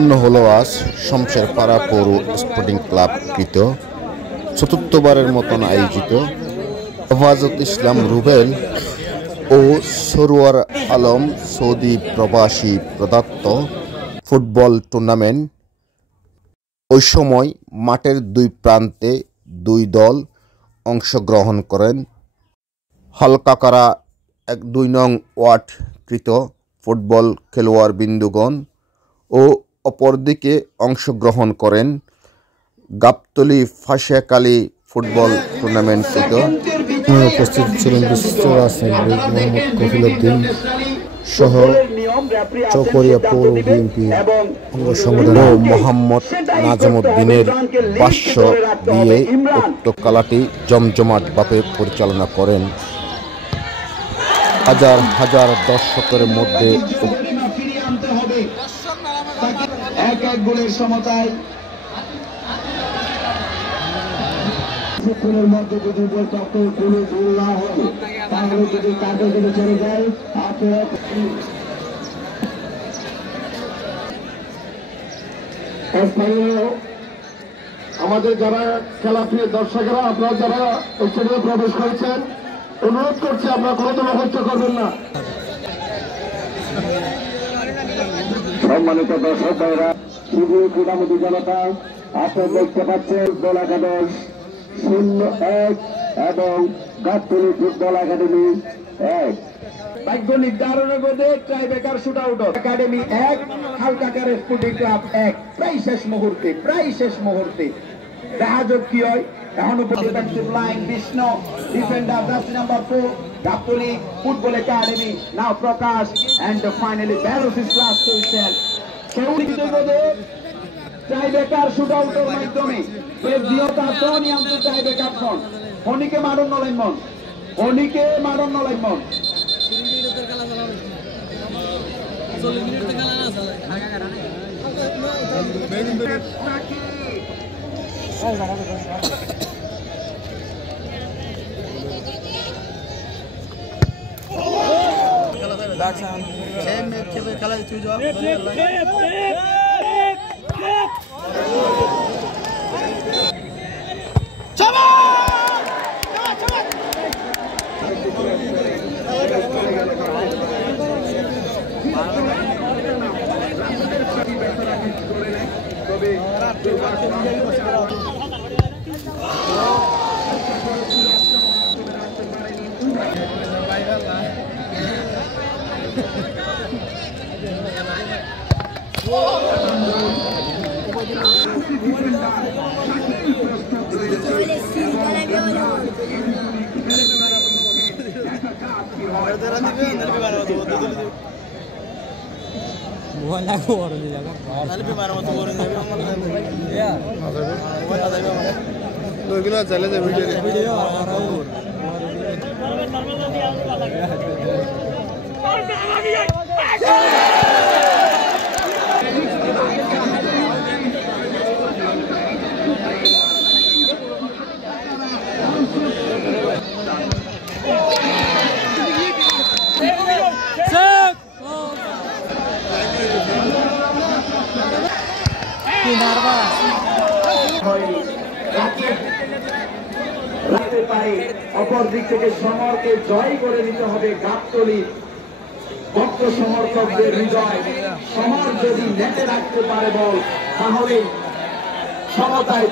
সম্পন্ন হলো আজ শমশেরপাড়া পৌর স্পোর্টিং ক্লাব কৃত চতুর্থবারের মতন আয়োজিত হেফাজত ইসলাম রুবেল ও সরোয়ার আলম সৌদি প্রবাসী প্রদত্ত ফুটবল টুর্নামেন্ট। ওই সময় মাঠের দুই প্রান্তে দুই দল অংশগ্রহণ করেন। হালকাকারা ২ নং ওয়ার্ড কৃত ফুটবল খেলোয়াড় বিন্দুগণ ও অপরদিকে অংশগ্রহণ করেন গাবতলী ফাঁসিয়াখালী ফুটবল টুর্নামেন্ট কৃত। উপস্থিত ছিলেন বিশিষ্ট রাজনীতিবিদ মোহাম্মদ কফিলউদ্দিন সহ চকরিয়া পৌর বিএনপি অঙ্গ সংগঠন ও মোহাম্মদ নাজমুদ্দিনের ভাষ্য দিয়ে উক্ত খেলাটি জমজমাটভাবে পরিচালনা করেন। হাজার হাজার দর্শকের মধ্যে কিছুক্ষণের মধ্যে যদি তখন কোনো ভুল না হয় তাহলে যদি কাজে যদি চলে যায় আমাদের যারা খেলা প্রিয় দর্শকেরা, আপনারা যারা স্টেডিয়ামে প্রবেশ করেছেন, অনুরোধ করছি আপনারা কোনো দল হত্যা করবেন না। সম্মানিত দর্শক ভাইরা, শুধু ক্রীড়ামোদী জনতা, আপনারা দেখতে পাচ্ছেন দল একাদশ ০-১ এবং গাবতলী ফুটবল একাডেমি ১। ভাগ্য নির্ধারণের মধ্যে ট্রাইবেকার শুট আউট একাডেমি ১, হালকাকার স্পোর্টিং ক্লাব ১। প্রায় শেষ মুহূর্তে দেখা যাক কি হয়। এখনো defensive line Vishnu, defender jersey number 4 Gabtali football academy, now Prakash, and finally Barros is last position. কেউ ট্রাইবেকার শুট আউটের মাধ্যমে দিয়তা তোনি আমতু ট্রাইবেকার ফোন হনিকে মারণ নলাইমন অপর দিক থেকে সমরকে জয় করে নিতে হবে গাবতলী ভক্ত সমর্থকদের হৃদয়। সমর যদি নেটে রাখতে পারে বল, তাহলে সমতায়